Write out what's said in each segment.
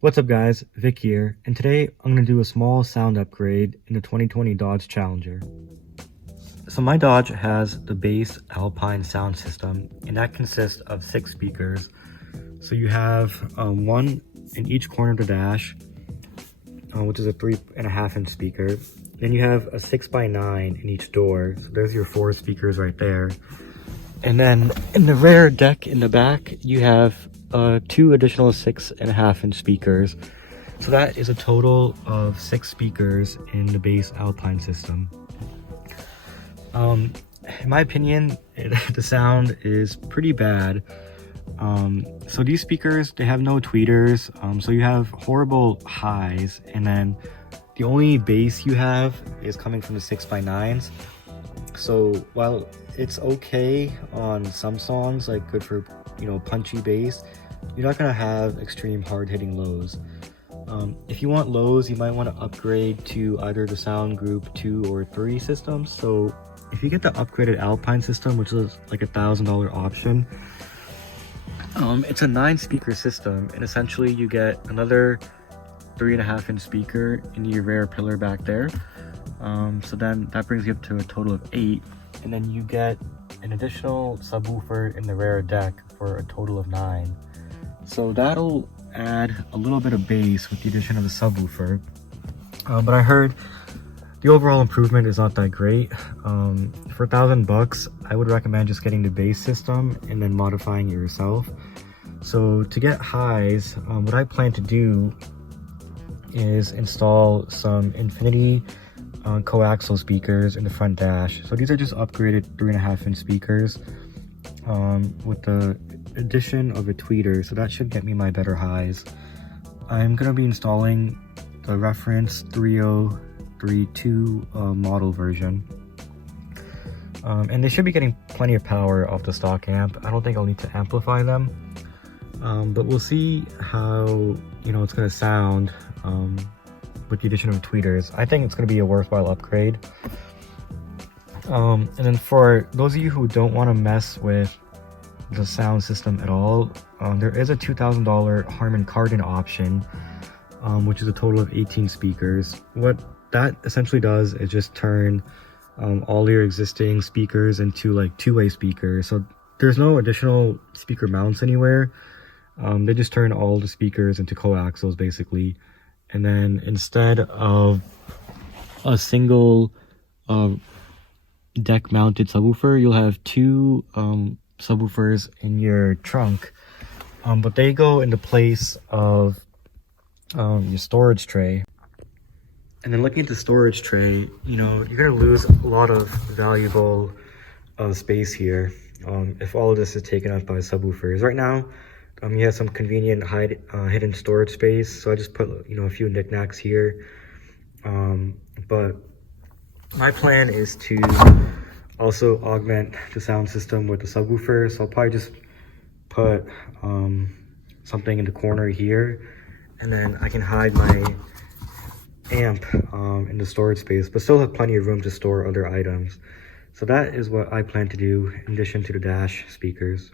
What's up guys, Vic here, and today I'm going to do a small sound upgrade in the 2020 Dodge Challenger. So my Dodge has the base Alpine sound system, and that consists of 6 speakers. So you have one in each corner of the dash, which is a 3.5-inch speaker. Then you have a 6x9 in each door, so there's your 4 speakers right there. And then in the rear deck in the back, you have 2 additional 6.5-inch speakers. So that is a total of 6 speakers in the base Alpine system. In my opinion, the sound is pretty bad. So these speakers, they have no tweeters, so you have horrible highs, and then the only bass you have is coming from the 6x9s. So while it's okay on some songs, like good for, punchy bass, you're not gonna have extreme hard-hitting lows. If you want lows, you might want to upgrade to either the Sound Group 2 or 3 systems. So if you get the upgraded Alpine system, which is like $1,000 option, it's a 9-speaker system, and essentially you get another 3.5-inch speaker in your rear pillar back there. So then that brings you up to a total of 8, and then you get an additional subwoofer in the rear deck for a total of 9. So that'll add a little bit of bass with the addition of the subwoofer. But I heard the overall improvement is not that great. For $1,000, I would recommend just getting the bass system and then modifying it yourself. So to get highs, what I plan to do is install some Infiniti coaxial speakers in the front dash. So these are just upgraded 3.5-inch speakers with the addition of a tweeter, so that should get me my better highs. I'm going to be installing the Reference 3032 model version, and they should be getting plenty of power off the stock amp. I don't think I'll need to amplify them, but we'll see how it's going to sound with the addition of tweeters. I think it's going to be a worthwhile upgrade. And then for those of you who don't want to mess with the sound system at all, there is a $2,000 Harman Kardon option, which is a total of 18 speakers. What that essentially does is just turn all your existing speakers into like two-way speakers. So there's no additional speaker mounts anywhere. They just turn all the speakers into coaxials basically. And then instead of a single deck mounted subwoofer, you'll have 2 subwoofers in your trunk, but they go into place of your storage tray. And then looking at the storage tray, you're gonna lose a lot of valuable space here if all of this is taken up by subwoofers. Right now, you have some convenient hidden storage space, so I just put a few knickknacks here. But my plan is to also augment the sound system with the subwoofer, so I'll probably just put something in the corner here, and then I can hide my amp in the storage space, but still have plenty of room to store other items. So that is what I plan to do in addition to the dash speakers.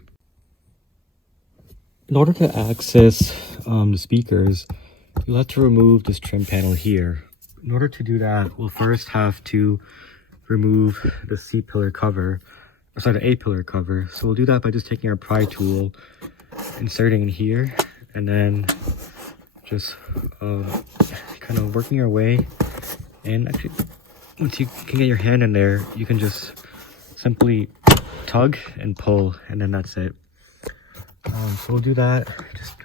In order to access the speakers, you'll have to remove this trim panel here. In order to do that, we'll first have to remove the C-pillar cover, the A-pillar cover. So we'll do that by just taking our pry tool, inserting in here, and then just kind of working our way. And actually, once you can get your hand in there, you can just simply tug and pull, and then that's it. So we'll do that. Just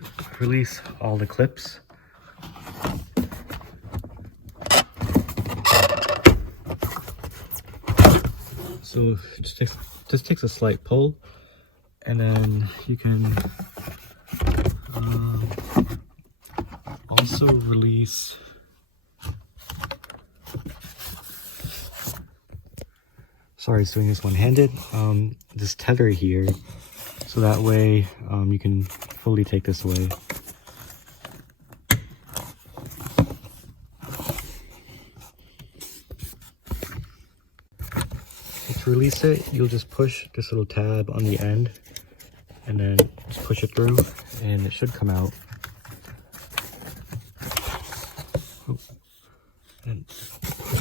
release all the clips. So it just takes a slight pull, and then you can also release sorry, it's doing this one-handed, this tether here, so that way you can fully take this away. To release it, you'll just push this little tab on the end and then just push it through and it should come out.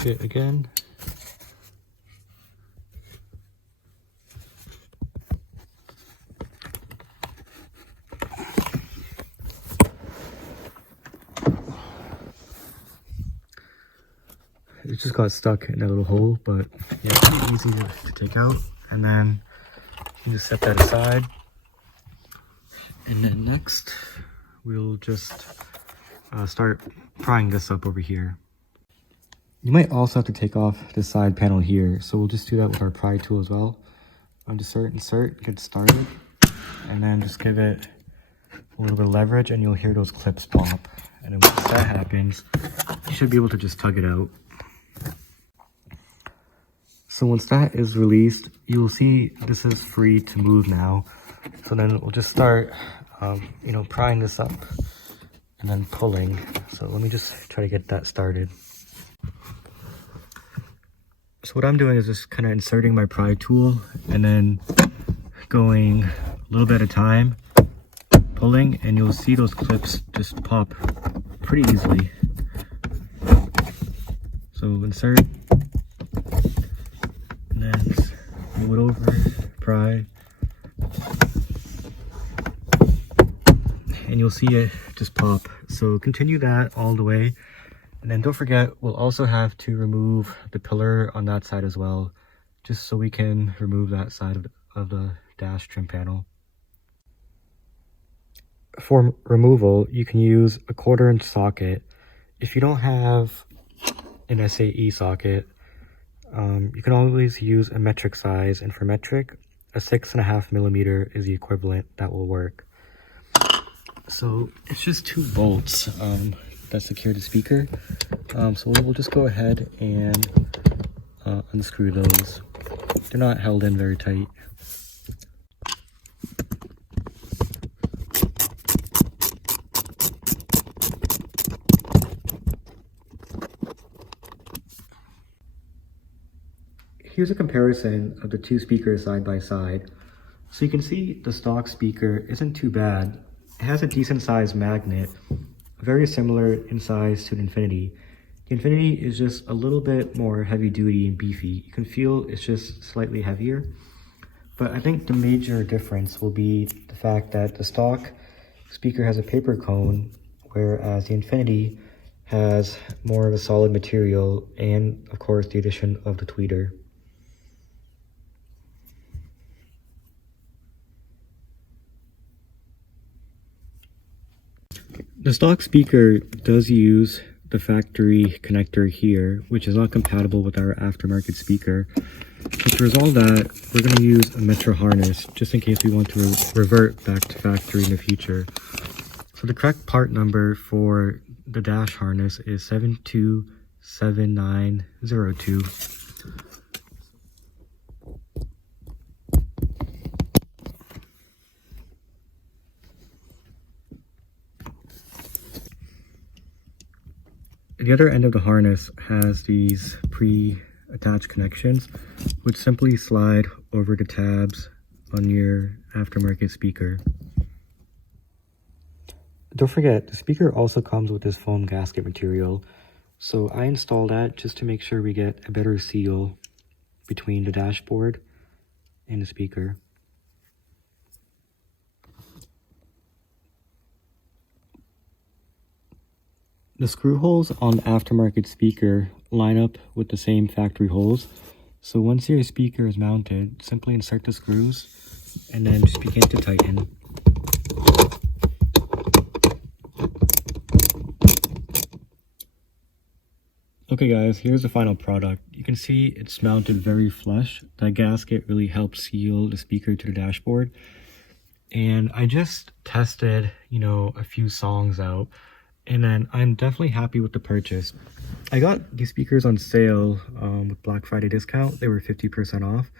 it again. It just got stuck in that little hole, but yeah, pretty easy to take out. And then you just set that aside. And then next, we'll just start prying this up over here. You might also have to take off the side panel here, so we'll just do that with our pry tool as well. Insert, get started, and then just give it a little bit of leverage and you'll hear those clips pop. And then once that happens, you should be able to just tug it out. So once that is released, you will see this is free to move now. So then we'll just start, prying this up and then pulling. So let me just try to get that started. So what I'm doing is just kind of inserting my pry tool and then going a little bit at a time, pulling, and you'll see those clips just pop pretty easily. So insert, and then move it over, pry, and you'll see it just pop. So continue that all the way. And then don't forget, we'll also have to remove the pillar on that side as well, just so we can remove that side of the dash trim panel. For removal, you can use a 1/4" socket. If you don't have an SAE socket, you can always use a metric size, and for metric, a 6.5mm is the equivalent that will work. So it's just 2 bolts that secure the speaker. So we'll just go ahead and unscrew those. They're not held in very tight. Here's a comparison of the 2 speakers side by side. So you can see the stock speaker isn't too bad. It has a decent sized magnet, very similar in size to an Infiniti. The Infiniti is just a little bit more heavy duty and beefy. You can feel it's just slightly heavier. But I think the major difference will be the fact that the stock speaker has a paper cone, whereas the Infiniti has more of a solid material and, of course, the addition of the tweeter. The stock speaker does use the factory connector here, which is not compatible with our aftermarket speaker. But to resolve that, we're going to use a Metro harness, just in case we want to revert back to factory in the future. So the correct part number for the dash harness is 727902. The other end of the harness has these pre-attached connections, which simply slide over the tabs on your aftermarket speaker. Don't forget, the speaker also comes with this foam gasket material, so I installed that just to make sure we get a better seal between the dashboard and the speaker. The screw holes on the aftermarket speaker line up with the same factory holes. So once your speaker is mounted, simply insert the screws and then just begin to tighten. Okay guys, here's the final product. You can see it's mounted very flush. That gasket really helps seal the speaker to the dashboard. And I just tested, a few songs out. And then I'm definitely happy with the purchase. I got these speakers on sale with Black Friday discount. They were 50% off.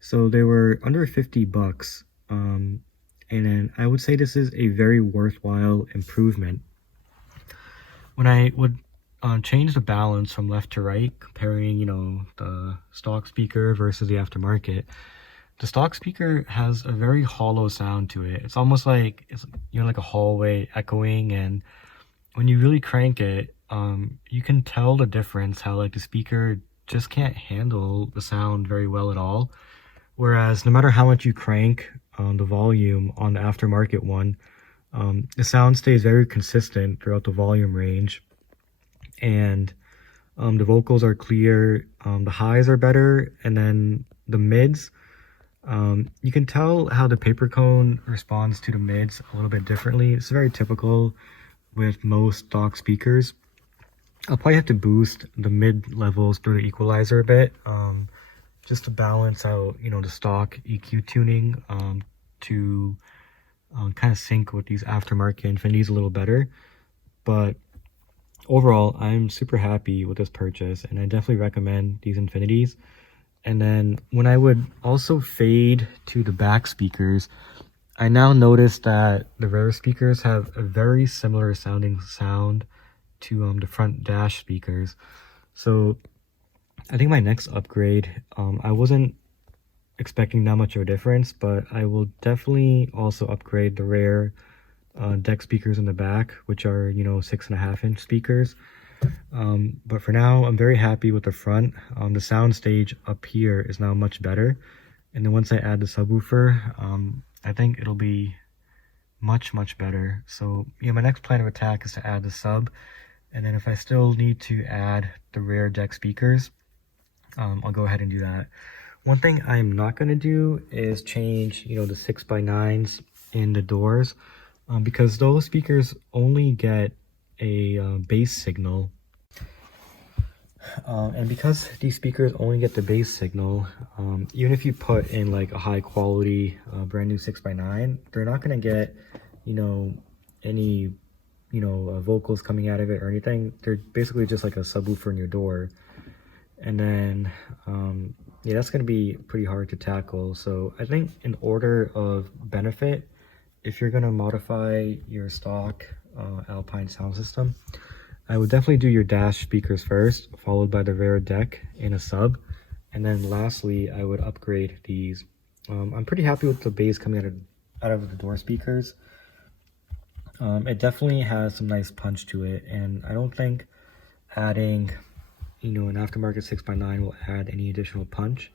So they were under 50 bucks. And then I would say this is a very worthwhile improvement. When I would change the balance from left to right, comparing, the stock speaker versus the aftermarket, the stock speaker has a very hollow sound to it. It's almost like you're like a hallway echoing, and when you really crank it, you can tell the difference, how like the speaker just can't handle the sound very well at all. Whereas no matter how much you crank the volume on the aftermarket one, the sound stays very consistent throughout the volume range. And the vocals are clear, the highs are better, and then the mids, you can tell how the paper cone responds to the mids a little bit differently. It's very typical with most stock speakers. I'll probably have to boost the mid levels through the equalizer a bit, just to balance out, you know, the stock EQ tuning, to kind of sync with these aftermarket Infinitis a little better. But overall, I'm super happy with this purchase, and I definitely recommend these Infinitis. And then when I would also fade to the back speakers, I now notice that the rear speakers have a very similar sounding sound to the front dash speakers. So I think my next upgrade, I wasn't expecting that much of a difference, but I will definitely also upgrade the rear deck speakers in the back, which are, you know, 6.5-inch speakers. But for now, I'm very happy with the front. The sound stage up here is now much better. And then once I add the subwoofer, I think it'll be much better. So yeah, my next plan of attack is to add the sub. And then if I still need to add the rear deck speakers, I'll go ahead and do that. One thing I'm not going to do is change, you know, the 6x9s in the doors, because those speakers only get a bass signal. And because these speakers only get the bass signal, even if you put in like a high quality brand new 6x9, they're not going to get, you know, any, you know, vocals coming out of it or anything. They're basically just like a subwoofer in your door. And then yeah, that's going to be pretty hard to tackle. So I think in order of benefit, if you're going to modify your stock Alpine sound system, I would definitely do your dash speakers first, followed by the rear deck in a sub, and then lastly I would upgrade these. I'm pretty happy with the bass coming out of the door speakers. It definitely has some nice punch to it, and I don't think adding, you know, an aftermarket 6x9 will add any additional punch.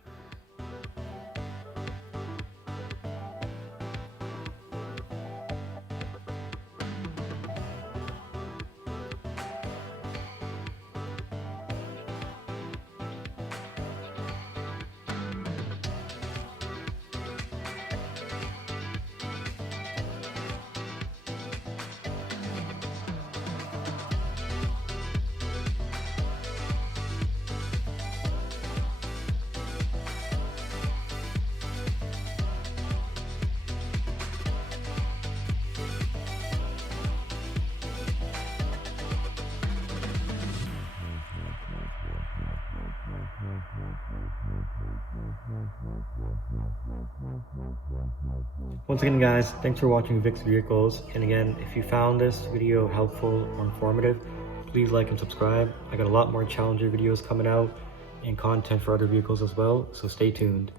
Once again guys, thanks for watching Vic's Vehicles, and again, if you found this video helpful or informative, please like and subscribe. I got a lot more Challenger videos coming out and content for other vehicles as well, so stay tuned.